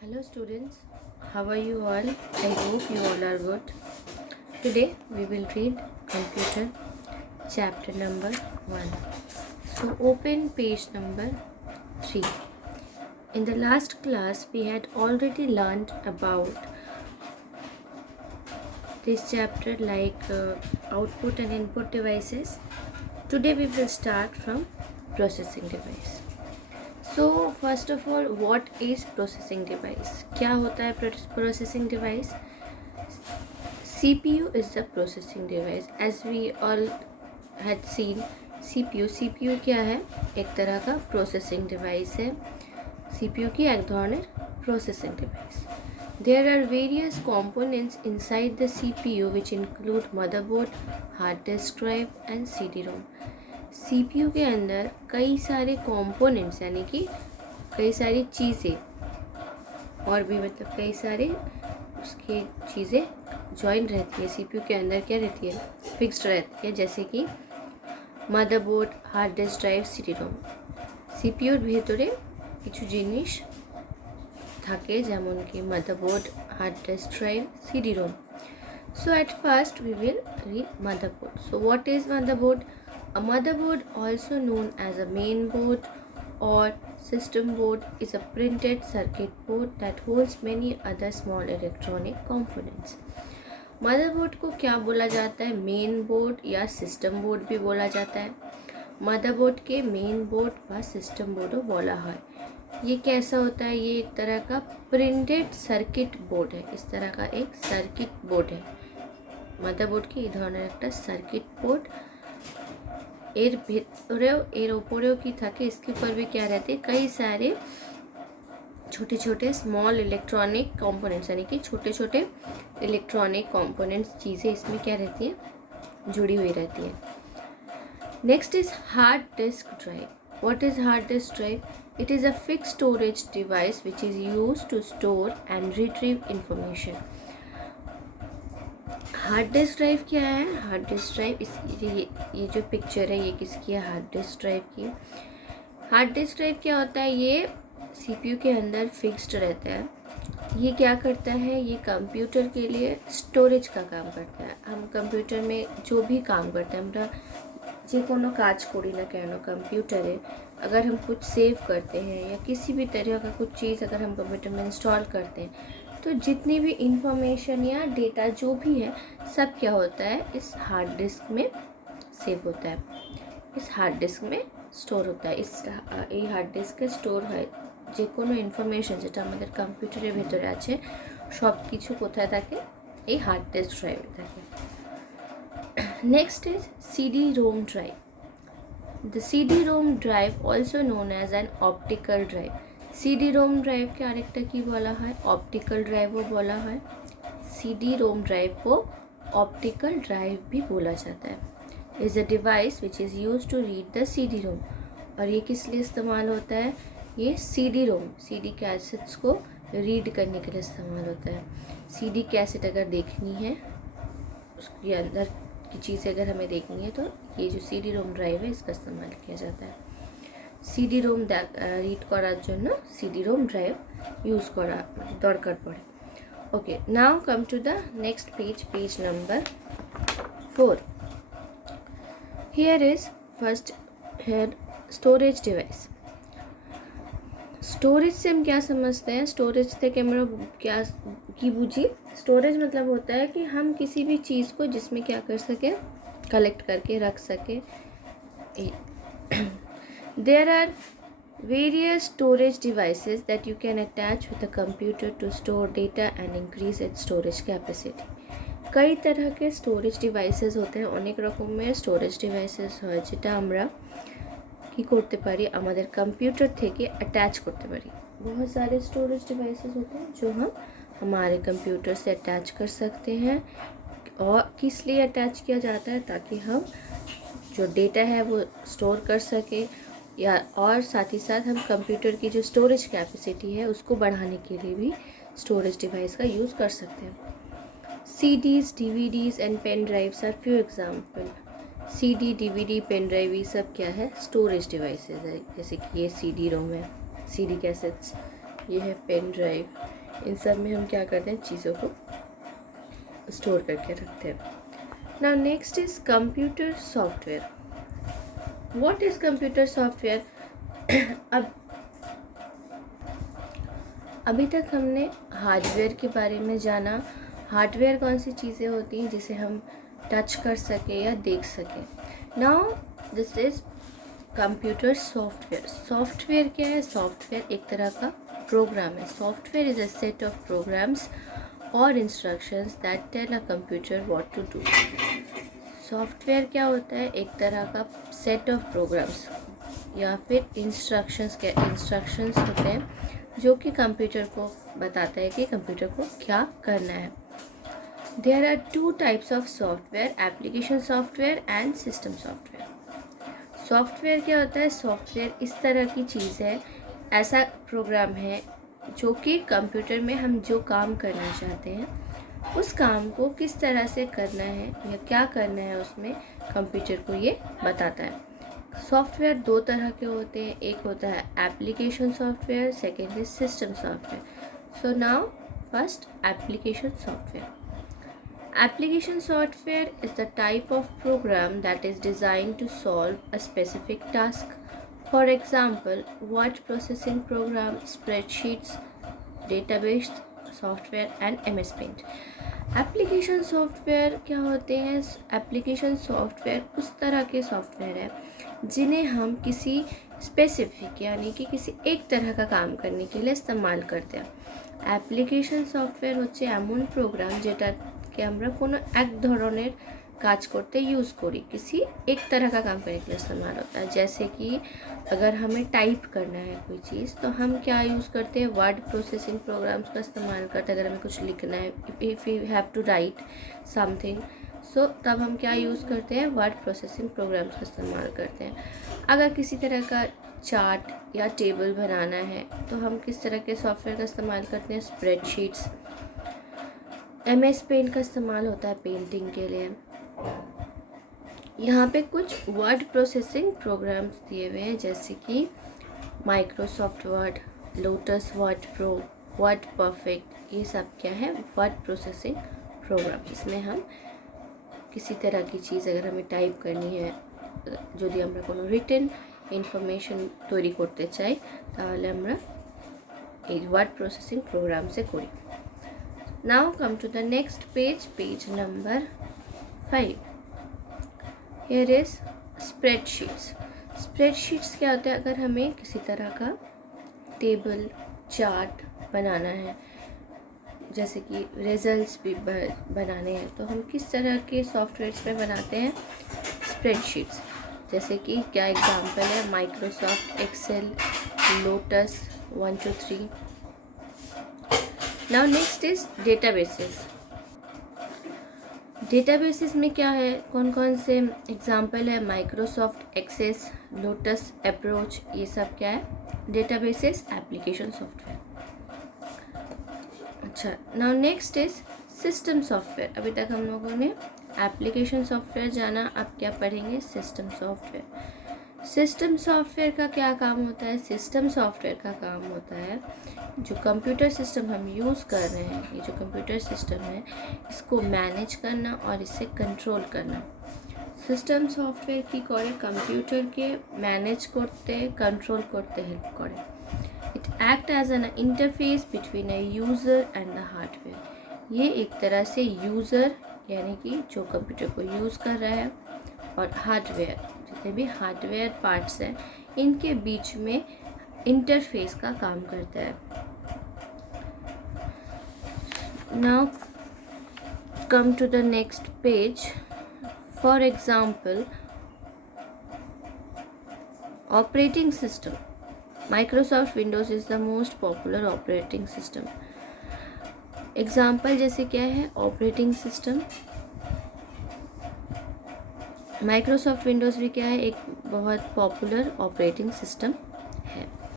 Hello students, how are you all? I hope you all are good. Today we will read computer chapter number 1. So open page number 3. In the last class we had already learned about this chapter like output and input devices. Today we will start from processing device. So first of all, what is processing device? क्या होता है processing device? CPU is the processing device. As we all had seen, CPU क्या है? एक तरह का processing device है. CPU की एक धरনের processing device. There are various components inside the CPU which include motherboard, hard disk drive and CD-ROM. CPU के अंदर कई सारे कंपोनेंट्स यानी कि कई सारी चीज़ें और भी मतलब कई सारे उसकी चीज़ें जॉइन रहती है. CPU के अंदर क्या रहती है? फिक्स्ड रहती है, जैसे कि motherboard, hard disk drive, CD ROM. সিপিইউর ভেতরে কিছু জিনিস থাকে যেমন কি motherboard, hard disk drive, CD ROM. So at first we will read motherboard. So what is motherboard? A motherboard, also known as a main board or system board, is a printed circuit board that holds many other small electronic components. Motherboard को क्या बोला जाता है? Main board या system board भी बोला जाता है. मदरबोर्ड के मेन बोर्ड व सिस्टम बोर्डो बोला है. ये कैसा होता है? ये एक तरह का प्रिंटेड सर्किट बोर्ड है. इस तरह का एक सर्किट बोर्ड है. मदरबोर्ड की এই ধরনের একটা সার্কিট বোর্ড এর ভেতরেও এর উপরেও কি থাকে, इसके ऊपर भी क्या रहते हैं? कई सारे छोटे छोटे स्मॉल इलेक्ट्रॉनिक कंपोनेंट्स यानी कि छोटे छोटे इलेक्ट्रॉनिक कंपोनेंट्स चीज़ें इसमें क्या रहती हैं? जुड़ी हुई रहती हैं. Next is hard disk drive. What is hard disk drive? It is a fixed storage device which is use to store and retrieve information. Hard disk drive क्या है? हार्ड डिस्क ड्राइव ये जो पिक्चर है ये किसकी है? Hard disk drive की. Hard disk drive क्या होता है? ये सीपीयू के अंदर फिक्स्ड रहता है. ये क्या करता है? ये कंप्यूटर के लिए स्टोरेज का काम करता है. हम कंप्यूटर में जो भी काम करते हैं, আমরা যে কোনো কাজ করি না কেন कंप्यूटरे, अगर हम कुछ सेव करते हैं या किसी भी तरह का कुछ चीज़ अगर हम कंप्यूटर में इंस्टॉल करते हैं, तो जितनी भी इंफॉर्मेशन या डेटा जो भी है सब क्या होता है? इस हार्ड डिस्क में सेव होता है, इस हार्ड डिस्क में स्टोर होता है. इस এই হার্ড ডিস্কে স্টোর হয় যে কোনো ইনফরমেশন যেটা আমাদের কম্পিউটারের ভেতরে আছে সব কিছু কোথায় থাকে? এই হার্ড ডিস্ক ড্রাইভে থাকে. Next is CD-ROM drive. The CD-ROM drive, also known as an optical drive. CD-ROM ড্রাইভকে আরেকটা কি বলা হয়? অপটিক্যাল ড্রাইভও বলা হয়. CD-ROM ड्राइव को ऑप्टिकल ड्राइव भी बोला जाता है. Is a device which is use to read the CD-ROM. और ये किस लिए इस्तेमाल होता है? ये CD-ROM CD कैसेट्स को रीड करने के लिए इस्तेमाल होता है. CD कैसेट अगर देखनी है, उसके अंदर की चीज़ें अगर हमें देखनी है, तो ये जो CD-ROM ड्राइव है इसका इस्तेमाल किया जाता है. CD-ROM रीड করার জন্য CD-ROM ड्राइव यूज করা দরকার পড়ে. Okay, now come to the next page, page number 4. Here is first here storage device. Storage से हम क्या समझते हैं? स्टोरेज से আমরা क्या की बुझी? स्टोरेज मतलब होता है कि हम किसी भी चीज़ को जिसमें क्या कर सके, कलेक्ट करके रख सके. There are various storage devices that you can attach with a computer to store data and increase its storage capacity. कई तरह के स्टोरेज डिवाइसेस होते हैं, अनेक रकमेर स्टोरेज डिवाइसेस হয় যেটা আমরা কি করতে পারি? আমাদের कंप्यूटर থেকে अटैच करते पारी. बहुत सारे स्टोरेज डिवाइसेस होते हैं जो हम हमारे कंप्यूटर से अटैच कर सकते हैं. और किस लिए अटैच किया जाता है? ताकि हम जो डेटा है वो स्टोर कर सके, या और साथ ही साथ हम कंप्यूटर की जो स्टोरेज कैपेसिटी है उसको बढ़ाने के लिए भी स्टोरेज डिवाइस का यूज़ कर सकते हैं. CDs, DVDs and pen drives are few example. CD, DVD, pen drive ये सब क्या है? स्टोरेज डिवाइसेस है. जैसे कि ये CD-ROM है, CD कैसेट्स, ये है पेन ड्राइव। इन सब में हम क्या करते हैं, चीज़ों को स्टोर करके रखते हैं। Now next is computer software. What is computer software? अब अभी तक हमने हार्डवेयर के बारे में जाना। हार्डवेयर कौन सी चीज़ें होती हैं जिसे हम टच कर सके या देख सकें। Now this is computer software. Software क्या है? सॉफ्टवेयर एक तरह का प्रोग्राम है। Software is a set of programs और instructions that tell a computer what to do. Software क्या होता है? एक तरह का सेट ऑफ प्रोग्राम्स या फिर इंस्ट्रक्शंस होते हैं जो कि कंप्यूटर को बताता है कि कंप्यूटर को क्या करना है। There are two types of software, application software and system software. Software क्या होता है? सॉफ्टवेयर इस तरह की चीज़ है, ऐसा प्रोग्राम है जो कि कंप्यूटर में हम जो काम करना चाहते हैं उस काम को किस तरह से करना है या क्या करना है उसमें कंप्यूटर को ये बताता है। सॉफ्टवेयर दो तरह के होते हैं, एक होता है application software, second is system software. So now first application software. Application software is the type of program that is designed to solve a specific task. For example, word processing program, spreadsheets, database software and MS Paint. Application software क्या होते हैं? Application software उस तरह के software है जिन्हें हम किसी स्पेसिफिक यानी कि किसी एक तरह का काम करने के लिए इस्तेमाल करते हैं। অ্যাপ্লিকেশন সফটওয়্যার হচ্ছে এমন প্রোগ্রাম যেটাকে আমরা কোনো এক ধরনের काज करते यूज़ करी, किसी एक तरह का काम करने के लिए इस्तेमाल होता है। जैसे कि अगर हमें टाइप करना है कोई चीज़ तो हम क्या यूज़ करते हैं? वर्ड प्रोसेसिंग प्रोग्राम्स का इस्तेमाल करते हैं। अगर हमें कुछ लिखना है, if you have to write something, so तब हम क्या यूज़ करते हैं? वर्ड प्रोसेसिंग प्रोग्राम्स का इस्तेमाल करते हैं। अगर किसी तरह का चार्ट या टेबल बनाना है तो हम किस तरह के सॉफ्टवेयर का इस्तेमाल करते हैं? स्प्रेडशीट्स। MS पेंट का इस्तेमाल होता है पेंटिंग के लिए। यहाँ पे कुछ वर्ड प्रोसेसिंग प्रोग्राम्स दिए हुए हैं जैसे कि Microsoft word, lotus word pro, word perfect. ये सब क्या है? Word processing program. इसमें हम किसी तरह की चीज़ अगर हमें टाइप करनी है, যদি আমরা কোনো রিটেন ইনফরমেশন তৈরি করতে চাই তাহলে আমরা এই ওয়ার্ড প্রসেসিং প্রোগ্রামসে করি। Now come to the next page, page number 5। Here is spreadsheets. Spreadsheets क्या होता है? अगर हमें किसी तरह का टेबल चार्ट बनाना है, जैसे कि रिजल्ट्स भी बनाने हैं, तो हम किस तरह के सॉफ्टवेयर्स में बनाते हैं? स्प्रेडशीट्स। जैसे कि क्या एग्जांपल है? Microsoft Excel, Lotus 1 2 3। Now next is databases. Databases में क्या है? कौन कौन से एग्जांपल है? माइक्रोसॉफ्ट एक्सेस, लोटस, अप्रोच, ये सब क्या है? Databases application software. अच्छा, now next is system software. अभी तक हम लोगों ने एप्लीकेशन सॉफ्टवेयर जाना, अब क्या पढ़ेंगे? System software. सिस्टम सॉफ्टवेयर का क्या काम होता है? सिस्टम सॉफ्टवेयर का काम होता है जो कंप्यूटर सिस्टम हम यूज़ कर रहे हैं, ये जो कंप्यूटर सिस्टम है इसको मैनेज करना और इसे कंट्रोल करना। सिस्टम सॉफ्टवेयर की करे कंप्यूटर के मैनेज करते, कंट्रोल करते हेल्प करे। It act as an interface between a user and the hardware. ये एक तरह से यूज़र यानी कि जो कंप्यूटर को यूज़ कर रहा है और हार्डवेयर, जितने भी हार्डवेयर पार्ट्स हैं, इनके बीच में इंटरफेस का काम करता है। Now come to the next page. For example, operating system. Microsoft Windows is the most popular operating system. Example जैसे क्या है? Operating system. माइक्रोसॉफ्ट विंडोज़ भी क्या है? एक बहुत पॉपुलर ऑपरेटिंग सिस्टम